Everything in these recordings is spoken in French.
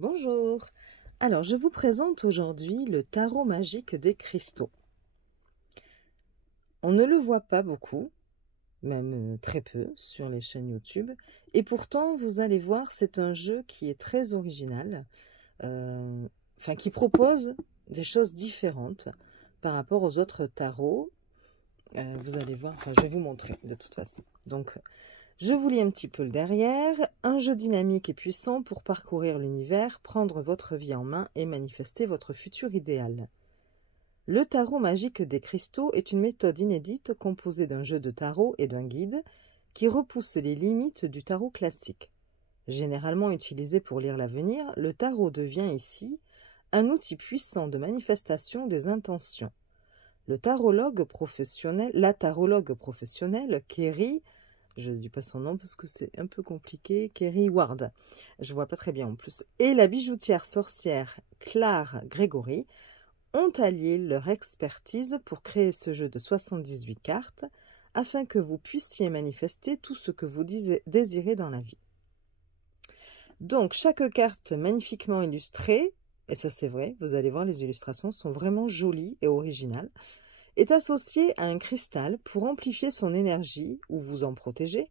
Bonjour. Alors, je vous présente aujourd'hui le tarot magique des cristaux. On ne le voit pas beaucoup, même très peu, sur les chaînes YouTube. Et pourtant, vous allez voir, c'est un jeu qui est très original, qui propose des choses différentes par rapport aux autres tarots. Vous allez voir, je vais vous montrer de toute façon. Donc, je vous lis un petit peu le derrière. Un jeu dynamique et puissant pour parcourir l'univers, prendre votre vie en main et manifester votre futur idéal. Le tarot magique des cristaux est une méthode inédite composée d'un jeu de tarot et d'un guide qui repousse les limites du tarot classique. Généralement utilisé pour lire l'avenir, le tarot devient ici un outil puissant de manifestation des intentions. La tarologue professionnelle, Kerry, je ne dis pas son nom parce que c'est un peu compliqué, Kerry Ward, je vois pas très bien en plus, et la bijoutière sorcière Claire Gregory ont allié leur expertise pour créer ce jeu de 78 cartes afin que vous puissiez manifester tout ce que vous désirez dans la vie. Donc, chaque carte magnifiquement illustrée, et ça c'est vrai, vous allez voir, les illustrations sont vraiment jolies et originales, est associée à un cristal pour amplifier son énergie ou vous en protéger,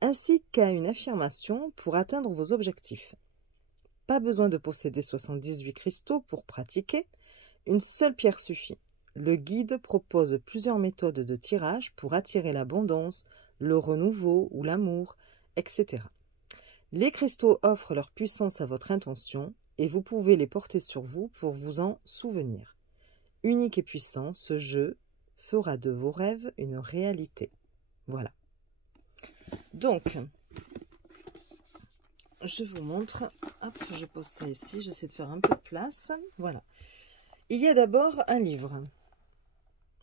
ainsi qu'à une affirmation pour atteindre vos objectifs. Pas besoin de posséder 78 cristaux pour pratiquer, une seule pierre suffit. Le guide propose plusieurs méthodes de tirage pour attirer l'abondance, le renouveau ou l'amour, etc. Les cristaux offrent leur puissance à votre intention et vous pouvez les porter sur vous pour vous en souvenir. Unique et puissant, ce jeu fera de vos rêves une réalité. Voilà. Donc, je vous montre. Hop, je pose ça ici. J'essaie de faire un peu de place. Voilà. Il y a d'abord un livre.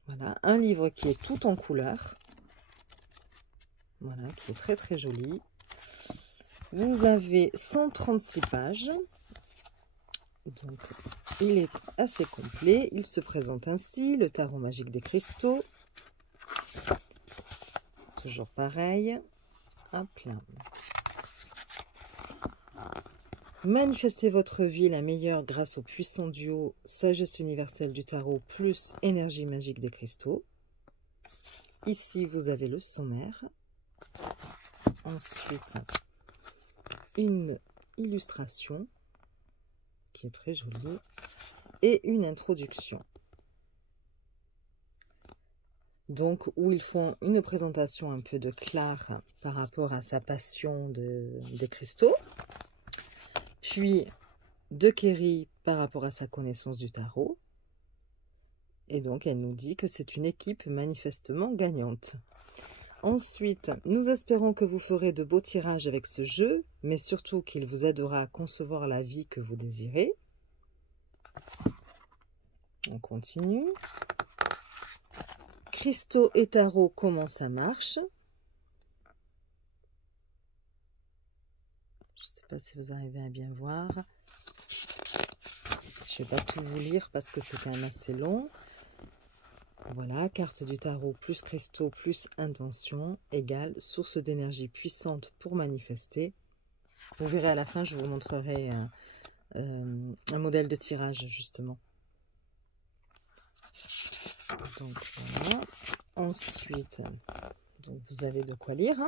Voilà, un livre qui est tout en couleur. Voilà, qui est très très joli. Vous avez 136 pages. Donc, il est assez complet. Il se présente ainsi, le tarot magique des cristaux. Toujours pareil. Hop là. Manifestez votre vie la meilleure grâce au puissant duo sagesse universelle du tarot plus énergie magique des cristaux. Ici, vous avez le sommaire. Ensuite, une illustration qui est très jolie et une introduction. Donc, où ils font une présentation un peu de Claire par rapport à sa passion des cristaux. Puis de Kerry par rapport à sa connaissance du tarot. Et donc, elle nous dit que c'est une équipe manifestement gagnante. Ensuite, nous espérons que vous ferez de beaux tirages avec ce jeu, mais surtout qu'il vous aidera à concevoir la vie que vous désirez. On continue. Cristaux et tarot, comment ça marche? Je ne sais pas si vous arrivez à bien voir. Je ne vais pas tout vous lire parce que c'est quand même assez long. Voilà, carte du tarot plus cristaux plus intention égale source d'énergie puissante pour manifester. Vous verrez à la fin, je vous montrerai un modèle de tirage justement. Donc voilà. Ensuite, donc vous avez de quoi lire.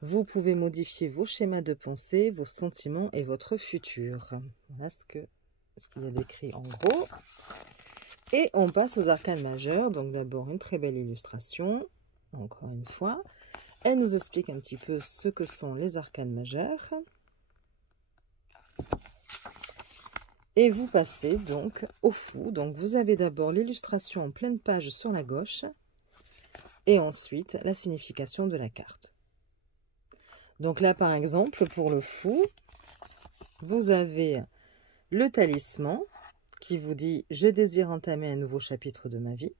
Vous pouvez modifier vos schémas de pensée, vos sentiments et votre futur. Voilà ce qu'il y a d'écrit en gros. Et on passe aux arcanes majeures. Donc d'abord une très belle illustration. Encore une fois. Elle nous explique un petit peu ce que sont les arcanes majeures. Et vous passez donc au fou. Donc vous avez d'abord l'illustration en pleine page sur la gauche. Et ensuite la signification de la carte. Donc là, par exemple, pour le fou, vous avez le talisman qui vous dit « Je désire entamer un nouveau chapitre de ma vie ».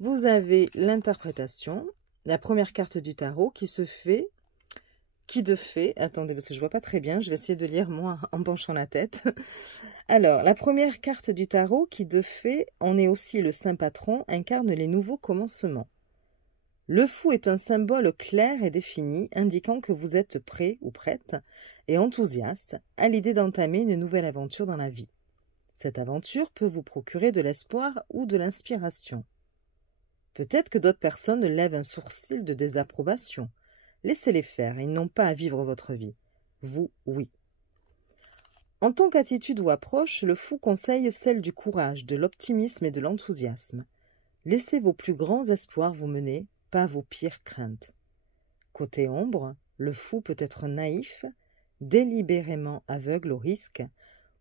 Vous avez l'interprétation, la première carte du tarot qui de fait, attendez parce que je ne vois pas très bien, je vais essayer de lire moi en penchant la tête. Alors, la première carte du tarot qui de fait, on est aussi le saint patron, incarne les nouveaux commencements. Le fou est un symbole clair et défini, indiquant que vous êtes prêt ou prête et enthousiaste à l'idée d'entamer une nouvelle aventure dans la vie. Cette aventure peut vous procurer de l'espoir ou de l'inspiration. Peut-être que d'autres personnes lèvent un sourcil de désapprobation. Laissez-les faire, ils n'ont pas à vivre votre vie. Vous, oui. En tant qu'attitude ou approche, le fou conseille celle du courage, de l'optimisme et de l'enthousiasme. Laissez vos plus grands espoirs vous mener, pas vos pires craintes. Côté ombre, le fou peut être naïf, délibérément aveugle aux risques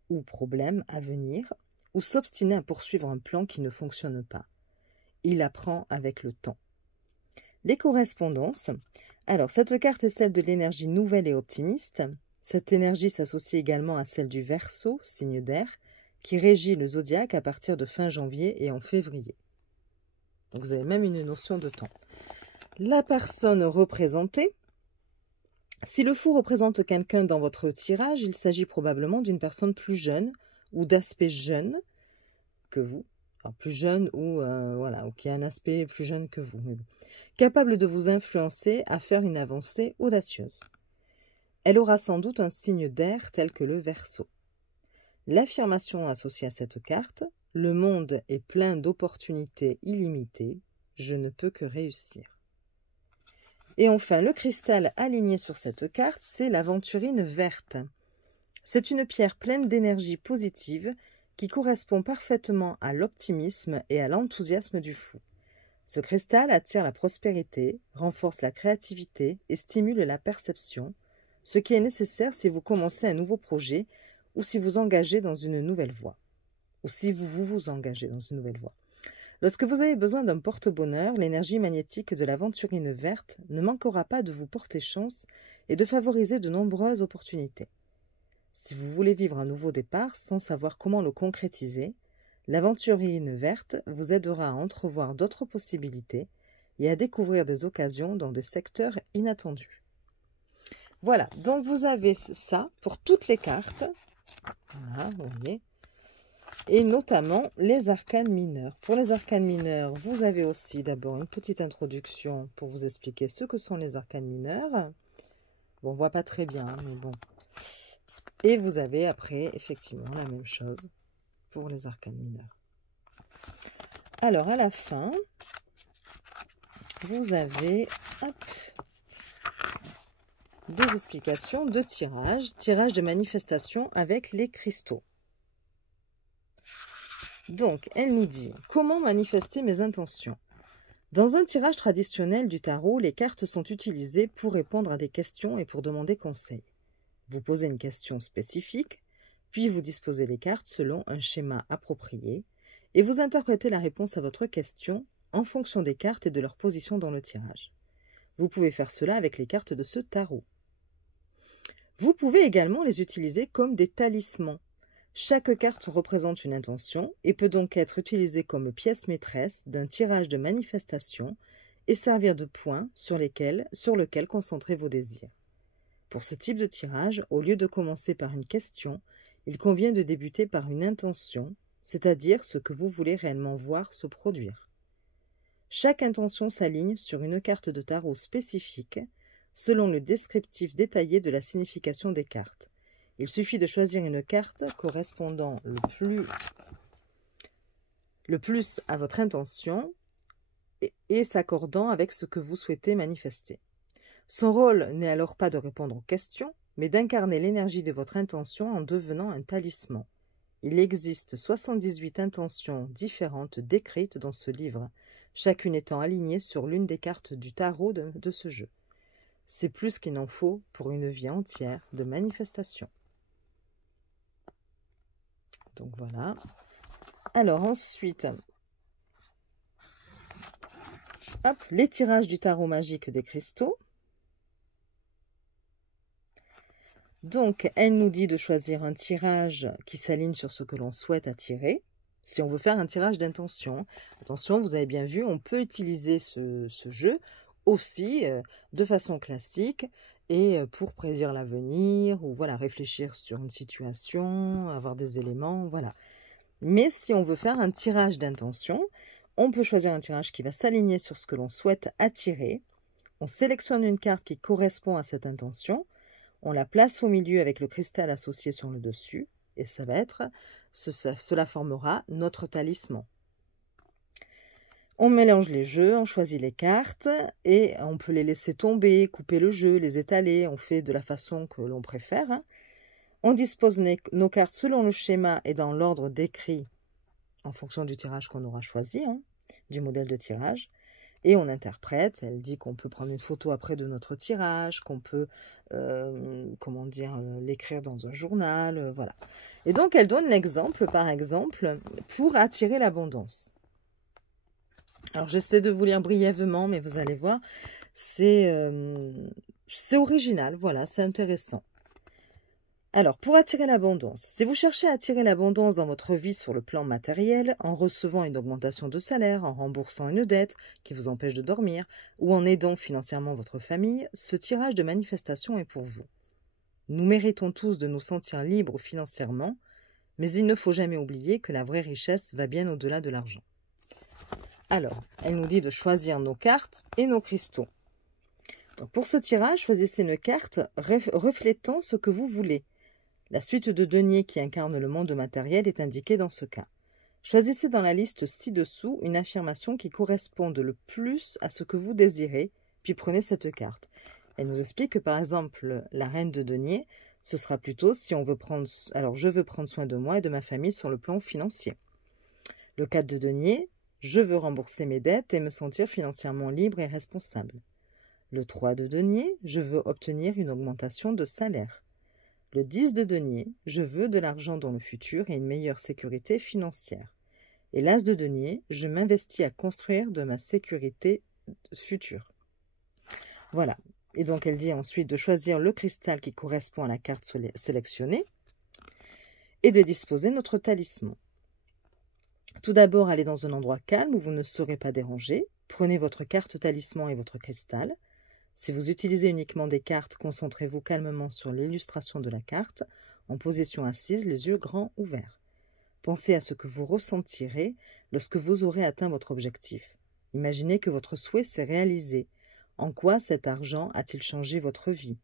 ou problèmes à venir, ou s'obstiner à poursuivre un plan qui ne fonctionne pas. Il apprend avec le temps. Les correspondances. Alors, cette carte est celle de l'énergie nouvelle et optimiste. Cette énergie s'associe également à celle du Verseau, signe d'air, qui régit le zodiaque à partir de fin janvier et en février. Donc, vous avez même une notion de temps. La personne représentée. Si le fou représente quelqu'un dans votre tirage, il s'agit probablement d'une personne plus jeune ou d'aspect jeune que vous. Enfin, plus jeune ou, voilà, ou qui a un aspect plus jeune que vous. Capable de vous influencer à faire une avancée audacieuse. Elle aura sans doute un signe d'air tel que le Verseau. L'affirmation associée à cette carte, le monde est plein d'opportunités illimitées, je ne peux que réussir. Et enfin, le cristal aligné sur cette carte, c'est l'aventurine verte. C'est une pierre pleine d'énergie positive qui correspond parfaitement à l'optimisme et à l'enthousiasme du fou. Ce cristal attire la prospérité, renforce la créativité et stimule la perception, ce qui est nécessaire si vous commencez un nouveau projet ou si vous engagez dans une nouvelle voie. Ou si vous engagez dans une nouvelle voie. Lorsque vous avez besoin d'un porte-bonheur, l'énergie magnétique de l'aventurine verte ne manquera pas de vous porter chance et de favoriser de nombreuses opportunités. Si vous voulez vivre un nouveau départ sans savoir comment le concrétiser, l'aventurine verte vous aidera à entrevoir d'autres possibilités et à découvrir des occasions dans des secteurs inattendus. Voilà, donc vous avez ça pour toutes les cartes. Voilà, vous voyez. Et notamment les arcanes mineurs. Pour les arcanes mineurs, vous avez aussi d'abord une petite introduction pour vous expliquer ce que sont les arcanes mineurs. Bon, on ne voit pas très bien, hein, mais bon. Et vous avez après, effectivement, la même chose pour les arcanes mineurs. Alors, à la fin, vous avez des explications de tirage de manifestation avec les cristaux. Donc, elle nous dit « Comment manifester mes intentions ?» Dans un tirage traditionnel du tarot, les cartes sont utilisées pour répondre à des questions et pour demander conseil. Vous posez une question spécifique, puis vous disposez les cartes selon un schéma approprié et vous interprétez la réponse à votre question en fonction des cartes et de leur position dans le tirage. Vous pouvez faire cela avec les cartes de ce tarot. Vous pouvez également les utiliser comme des talismans. Chaque carte représente une intention et peut donc être utilisée comme pièce maîtresse d'un tirage de manifestation et servir de point sur lequel concentrer vos désirs. Pour ce type de tirage, au lieu de commencer par une question, il convient de débuter par une intention, c'est-à-dire ce que vous voulez réellement voir se produire. Chaque intention s'aligne sur une carte de tarot spécifique, selon le descriptif détaillé de la signification des cartes. Il suffit de choisir une carte correspondant le plus à votre intention et s'accordant avec ce que vous souhaitez manifester. Son rôle n'est alors pas de répondre aux questions, mais d'incarner l'énergie de votre intention en devenant un talisman. Il existe 78 intentions différentes décrites dans ce livre, chacune étant alignée sur l'une des cartes du tarot de ce jeu. C'est plus qu'il n'en faut pour une vie entière de manifestation. Donc voilà. Alors ensuite, les tirages du tarot magique des cristaux. Donc, elle nous dit de choisir un tirage qui s'aligne sur ce que l'on souhaite attirer. Si on veut faire un tirage d'intention. Attention, vous avez bien vu, on peut utiliser ce jeu aussi de façon classique et pour prédire l'avenir ou voilà, réfléchir sur une situation, avoir des éléments, voilà. Mais si on veut faire un tirage d'intention, On peut choisir un tirage qui va s'aligner sur ce que l'on souhaite attirer. On sélectionne une carte qui correspond à cette intention. On la place au milieu avec le cristal associé sur le dessus. Et ça va être, cela formera notre talisman. On mélange les jeux, on choisit les cartes et on peut les laisser tomber, couper le jeu, les étaler. On fait de la façon que l'on préfère. On dispose nos cartes selon le schéma et dans l'ordre décrit en fonction du tirage qu'on aura choisi, du modèle de tirage. Et on interprète. Elle dit qu'on peut prendre une photo après de notre tirage, qu'on peut, l'écrire dans un journal, voilà. Et donc, elle donne l'exemple, par exemple, pour attirer l'abondance. Alors, j'essaie de vous lire brièvement, mais vous allez voir, c'est original, voilà, c'est intéressant. Alors, pour attirer l'abondance, si vous cherchez à attirer l'abondance dans votre vie sur le plan matériel, en recevant une augmentation de salaire, en remboursant une dette qui vous empêche de dormir, ou en aidant financièrement votre famille, ce tirage de manifestation est pour vous. Nous méritons tous de nous sentir libres financièrement, mais il ne faut jamais oublier que la vraie richesse va bien au-delà de l'argent. Alors, elle nous dit de choisir nos cartes et nos cristaux. Donc, pour ce tirage, choisissez une carte reflétant ce que vous voulez. La suite de deniers qui incarne le monde matériel est indiquée dans ce cas. Choisissez dans la liste ci-dessous une affirmation qui corresponde le plus à ce que vous désirez, puis prenez cette carte. Elle nous explique que, par exemple, la reine de deniers, ce sera plutôt si on veut prendre... Alors, je veux prendre soin de moi et de ma famille sur le plan financier. Le 4 de deniers, je veux rembourser mes dettes et me sentir financièrement libre et responsable. Le 3 de deniers, je veux obtenir une augmentation de salaire. Le 10 de deniers, je veux de l'argent dans le futur et une meilleure sécurité financière. Et l'as de deniers, je m'investis à construire de ma sécurité future. Voilà. Et donc, elle dit ensuite de choisir le cristal qui correspond à la carte sélectionnée et de disposer notre talisman. Tout d'abord, allez dans un endroit calme où vous ne serez pas dérangé. Prenez votre carte talisman et votre cristal. Si vous utilisez uniquement des cartes, concentrez-vous calmement sur l'illustration de la carte, en position assise, les yeux grands ouverts. Pensez à ce que vous ressentirez lorsque vous aurez atteint votre objectif. Imaginez que votre souhait s'est réalisé. En quoi cet argent a-t-il changé votre vie?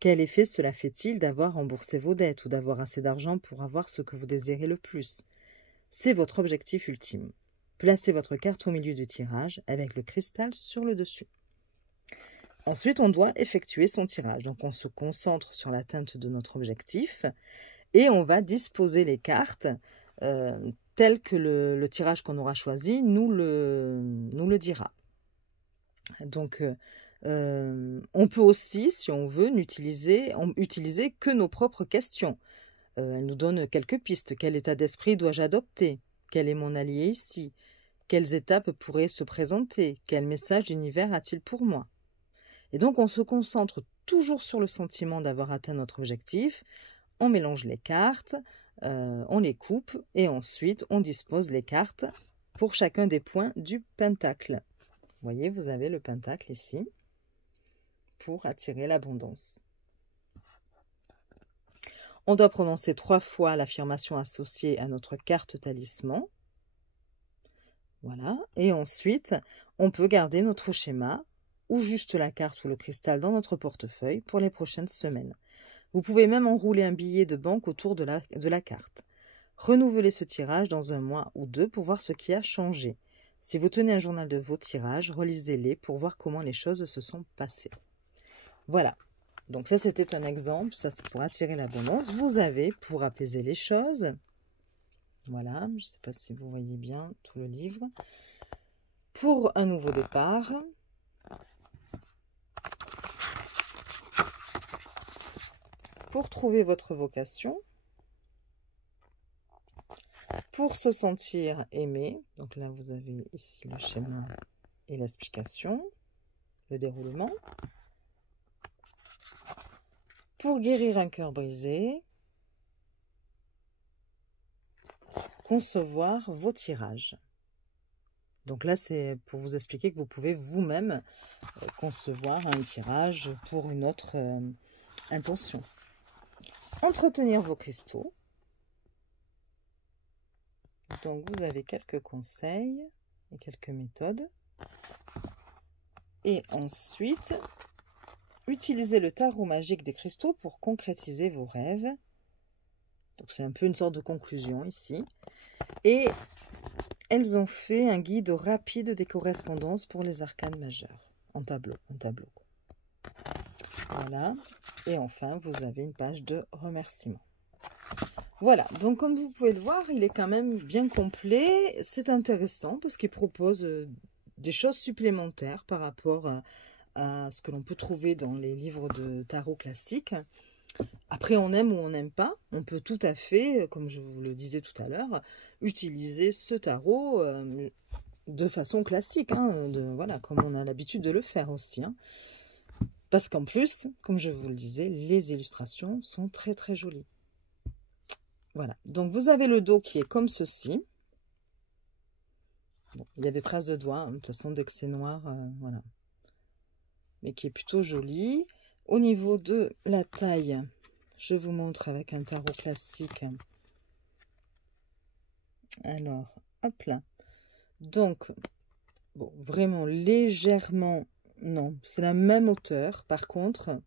Quel effet cela fait-il d'avoir remboursé vos dettes ou d'avoir assez d'argent pour avoir ce que vous désirez le plus? C'est votre objectif ultime. Placez votre carte au milieu du tirage avec le cristal sur le dessus. Ensuite, on doit effectuer son tirage. Donc, on se concentre sur l'atteinte de notre objectif et on va disposer les cartes telles que le tirage qu'on aura choisi nous le dira. Donc, on peut aussi, si on veut, utiliser que nos propres questions. Elle nous donne quelques pistes. Quel état d'esprit dois-je adopter? Quel est mon allié ici? Quelles étapes pourraient se présenter? Quel message d'univers a-t-il pour moi? Et donc, on se concentre toujours sur le sentiment d'avoir atteint notre objectif. On mélange les cartes, on les coupe et ensuite, on dispose les cartes pour chacun des points du pentacle. Vous voyez, vous avez le pentacle ici pour attirer l'abondance. On doit prononcer 3 fois l'affirmation associée à notre carte talisman. Voilà. Et ensuite, on peut garder notre schéma ou juste la carte ou le cristal dans notre portefeuille pour les prochaines semaines. Vous pouvez même enrouler un billet de banque autour de la carte. Renouvelez ce tirage dans 1 mois ou 2 pour voir ce qui a changé. Si vous tenez un journal de vos tirages, relisez-les pour voir comment les choses se sont passées. Voilà. Donc ça, c'était un exemple. Ça, c'est pour attirer l'abondance. Vous avez, pour apaiser les choses, voilà, je ne sais pas si vous voyez bien tout le livre, pour un nouveau départ, pour trouver votre vocation, pour se sentir aimé. Donc là, vous avez ici le schéma et l'explication, le déroulement. Pour guérir un cœur brisé, concevoir vos tirages. Donc là, c'est pour vous expliquer que vous pouvez vous-même concevoir un tirage pour une autre intention. Entretenir vos cristaux. Donc, vous avez quelques conseils. et quelques méthodes. Et ensuite, utilisez le tarot magique des cristaux pour concrétiser vos rêves. Donc c'est un peu une sorte de conclusion ici. Et elles ont fait un guide rapide des correspondances pour les arcanes majeures. En tableau. Voilà. Et enfin, vous avez une page de remerciements. Voilà, donc comme vous pouvez le voir, il est quand même bien complet. C'est intéressant parce qu'il propose des choses supplémentaires par rapport à ce que l'on peut trouver dans les livres de tarot classiques. Après, on aime ou on n'aime pas. On peut tout à fait, comme je vous le disais tout à l'heure, utiliser ce tarot de façon classique, hein, voilà, comme on a l'habitude de le faire aussi. Hein. Parce qu'en plus, comme je vous le disais, les illustrations sont très très jolies. Voilà, donc vous avez le dos qui est comme ceci. Bon, il y a des traces de doigts, hein, de toute façon, dès que c'est noir, voilà. Mais qui est plutôt joli. Au niveau de la taille, je vous montre avec un tarot classique. Alors, hop là. Donc, bon, vraiment légèrement, non, c'est la même hauteur. Par contre,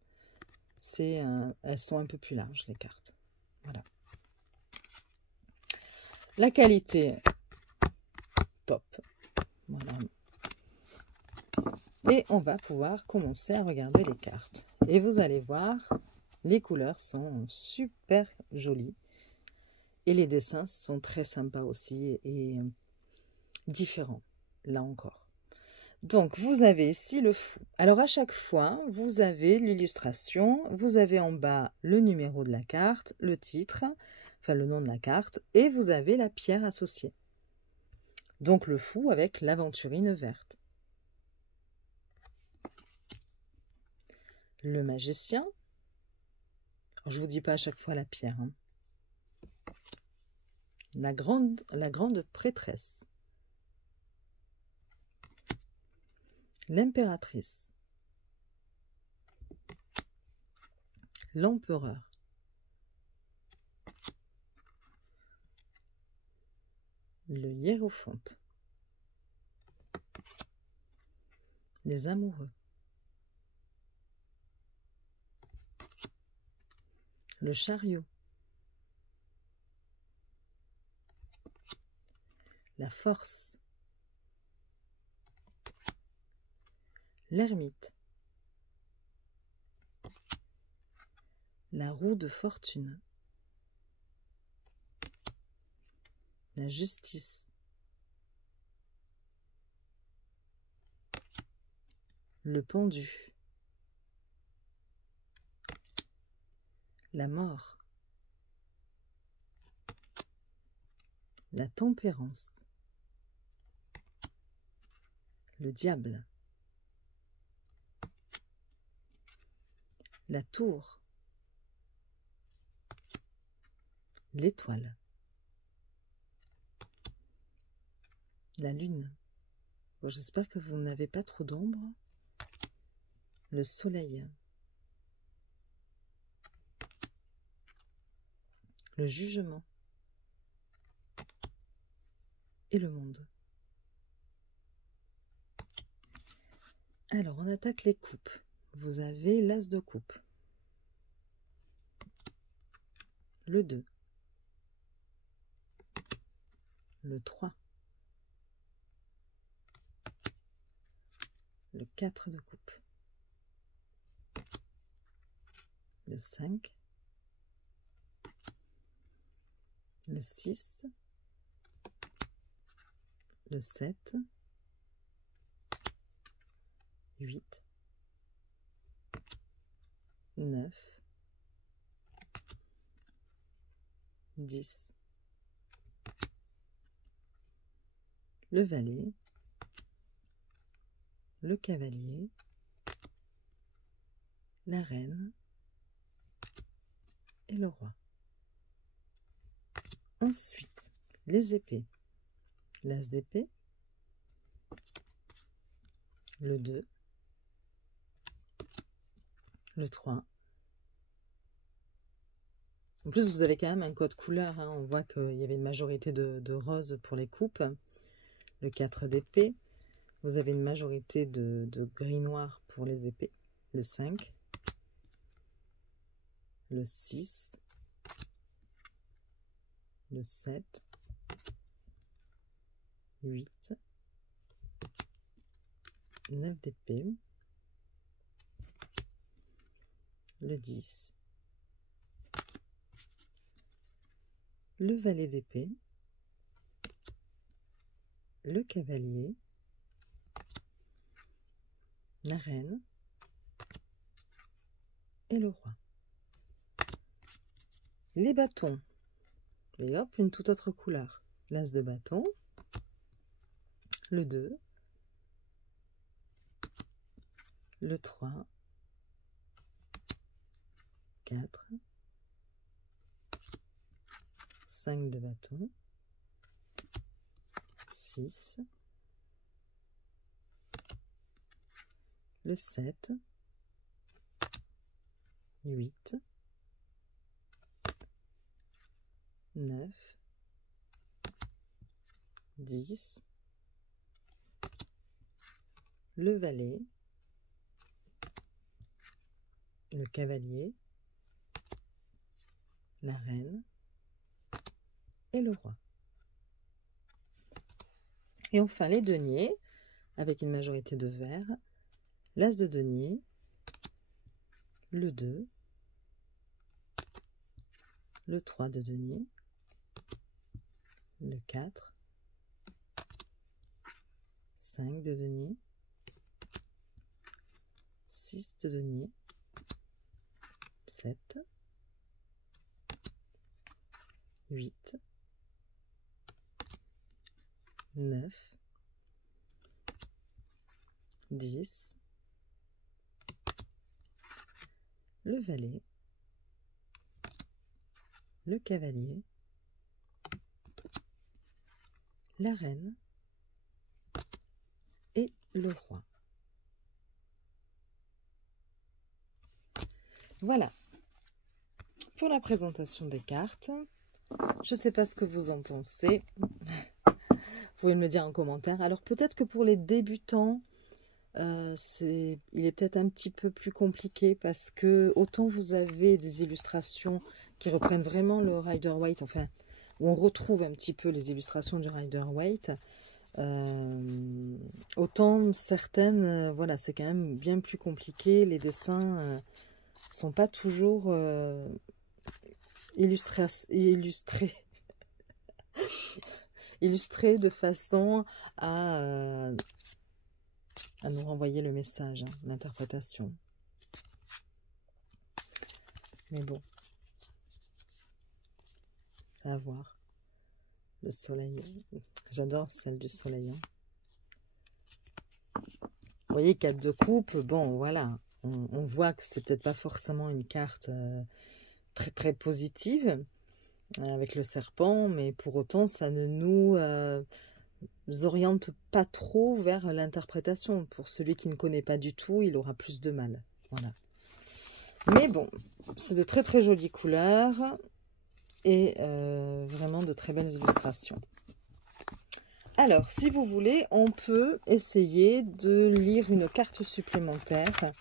elles sont un peu plus larges, les cartes. Voilà. La qualité, top. Voilà. Et on va pouvoir commencer à regarder les cartes. Et vous allez voir, les couleurs sont super jolies. Et les dessins sont très sympas aussi et différents, là encore. Donc, vous avez ici le fou. Alors, à chaque fois, vous avez l'illustration. Vous avez en bas le numéro de la carte, le titre, enfin le nom de la carte, et vous avez la pierre associée. Donc, le fou avec l'aventurine verte. Le magicien. Alors, je ne vous dis pas à chaque fois la pierre. Hein. La grande prêtresse. L'impératrice. L'empereur. Le hiérophante. Les amoureux. Le chariot. La force. L'ermite. La roue de fortune. La justice. Le pendu. La mort. La tempérance. Le diable. La tour. L'étoile. La lune. Bon, j'espère que vous n'avez pas trop d'ombre. Le soleil. Le jugement. Et le monde. Alors, on attaque les coupes. Vous avez l'as de coupe. Le 2. Le 3. Le 4 de coupe. Le 5. Le 6. Le 7. 8. 9. 10. Le valet. Le cavalier. La reine. Et le roi. Ensuite, les épées. L'as d'épée. Le 2. Le 3. En plus, vous avez quand même un code couleur. Hein. On voit qu'il y avait une majorité de roses pour les coupes. le 4 d'épée. Vous avez une majorité de gris-noir pour les épées. Le 5, le 6, le 7, 8, 9 d'épée, le 10, le valet d'épée, le cavalier, la reine et le roi. Les bâtons, et hop, une toute autre couleur. L'as de bâton, le 2, le 3, 4, 5 de bâton, 6, le 7, 8, 9, 10, le valet, le cavalier, la reine et le roi. Et enfin les deniers, avec une majorité de vert, l'as de denier, le 2, le 3 de denier, le 4, 5 de denier, 6 de denier, 7, 8, 9, 10, le valet, le cavalier, la reine et le roi. Voilà pour la présentation des cartes. Je ne sais pas ce que vous en pensez. Vous pouvez me le dire en commentaire. Alors peut-être que pour les débutants, il est peut-être un petit peu plus compliqué parce que autant vous avez des illustrations qui reprennent vraiment le Rider-Waite, enfin, où on retrouve un petit peu les illustrations du Rider-Waite, autant certaines, voilà, c'est quand même bien plus compliqué. Les dessins sont pas toujours illustrés de façon à nous renvoyer le message, hein, l'interprétation. Mais bon, ça à voir. Le soleil, j'adore celle du soleil. Hein. Vous voyez, 4 de coupe, bon, voilà. On voit que c'est peut-être pas forcément une carte très très positive avec le serpent, mais pour autant, ça ne nous oriente pas trop vers l'interprétation. Pour celui qui ne connaît pas du tout, il aura plus de mal. Voilà. Mais bon, c'est de très très jolies couleurs et vraiment de très belles illustrations. Alors, si vous voulez, on peut essayer de lire une carte supplémentaire.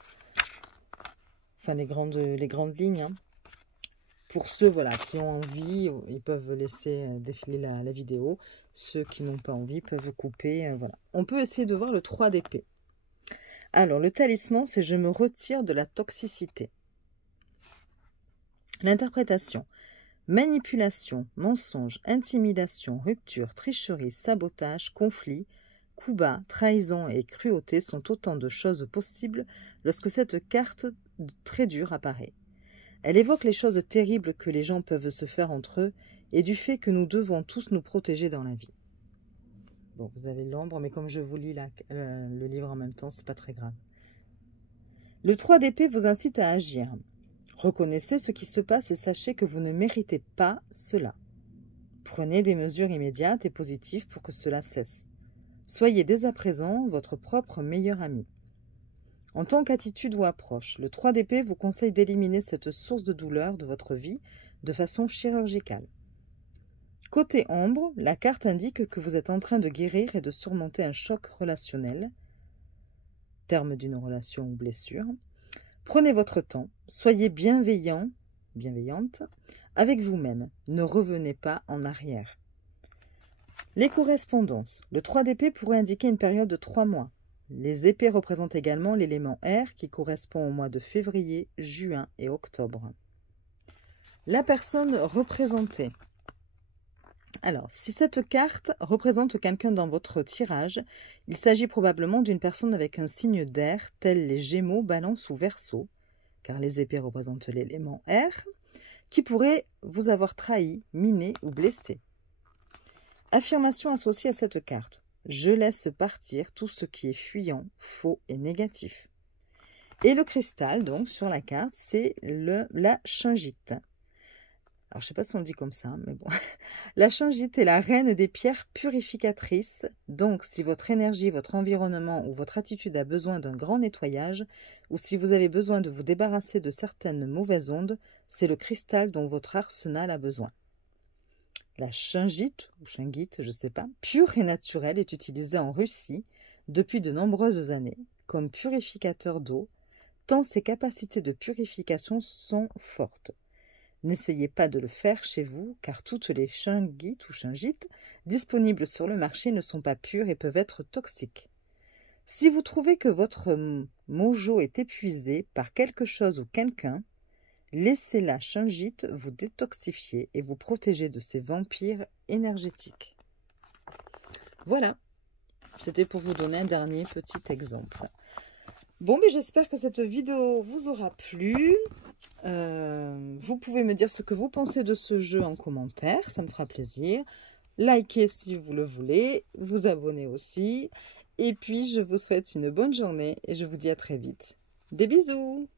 Enfin, les grandes lignes. Hein. Pour ceux voilà, qui ont envie, ils peuvent laisser défiler la vidéo. Ceux qui n'ont pas envie peuvent couper. Voilà. On peut essayer de voir le 3 d'épée. Alors, le talisman, c'est « Je me retire de la toxicité ». L'interprétation. Manipulation, mensonge, intimidation, rupture, tricherie, sabotage, conflit, coup bas, trahison et cruauté sont autant de choses possibles lorsque cette carte très dure apparaît. Elle évoque les choses terribles que les gens peuvent se faire entre eux et du fait que nous devons tous nous protéger dans la vie. Bon, vous avez l'ombre, mais comme je vous lis le livre en même temps, c'est pas très grave. Le 3 d'épée vous incite à agir. Reconnaissez ce qui se passe et sachez que vous ne méritez pas cela. Prenez des mesures immédiates et positives pour que cela cesse. Soyez dès à présent votre propre meilleur ami. En tant qu'attitude ou approche, le 3 d'épée vous conseille d'éliminer cette source de douleur de votre vie de façon chirurgicale. Côté ombre, la carte indique que vous êtes en train de guérir et de surmonter un choc relationnel, terme d'une relation ou blessure. Prenez votre temps, soyez bienveillant, bienveillante avec vous-même, ne revenez pas en arrière. Les correspondances. Le 3 d'épée pourrait indiquer une période de 3 mois. Les épées représentent également l'élément air qui correspond au mois de février, juin et octobre. La personne représentée. Alors, si cette carte représente quelqu'un dans votre tirage, il s'agit probablement d'une personne avec un signe d'air, tel les Gémeaux, Balance ou Verseau, car les épées représentent l'élément air, qui pourrait vous avoir trahi, miné ou blessé. Affirmation associée à cette carte. Je laisse partir tout ce qui est fuyant, faux et négatif. Et le cristal, donc, sur la carte, c'est la shungite. Alors, je ne sais pas si on dit comme ça, mais bon. La shungite est la reine des pierres purificatrices. Donc, si votre énergie, votre environnement ou votre attitude a besoin d'un grand nettoyage, ou si vous avez besoin de vous débarrasser de certaines mauvaises ondes, c'est le cristal dont votre arsenal a besoin. La shungite, ou shungite, je ne sais pas, pure et naturelle, est utilisée en Russie depuis de nombreuses années comme purificateur d'eau, tant ses capacités de purification sont fortes. N'essayez pas de le faire chez vous, car toutes les shungites ou shungites disponibles sur le marché ne sont pas pures et peuvent être toxiques. Si vous trouvez que votre mojo est épuisé par quelque chose ou quelqu'un, laissez la shungite vous détoxifier et vous protéger de ces vampires énergétiques. Voilà, c'était pour vous donner un dernier petit exemple. Bon, mais j'espère que cette vidéo vous aura plu. Vous pouvez me dire ce que vous pensez de ce jeu en commentaire, ça me fera plaisir. Likez si vous le voulez, vous abonnez aussi. Et puis, je vous souhaite une bonne journée et je vous dis à très vite. Des bisous!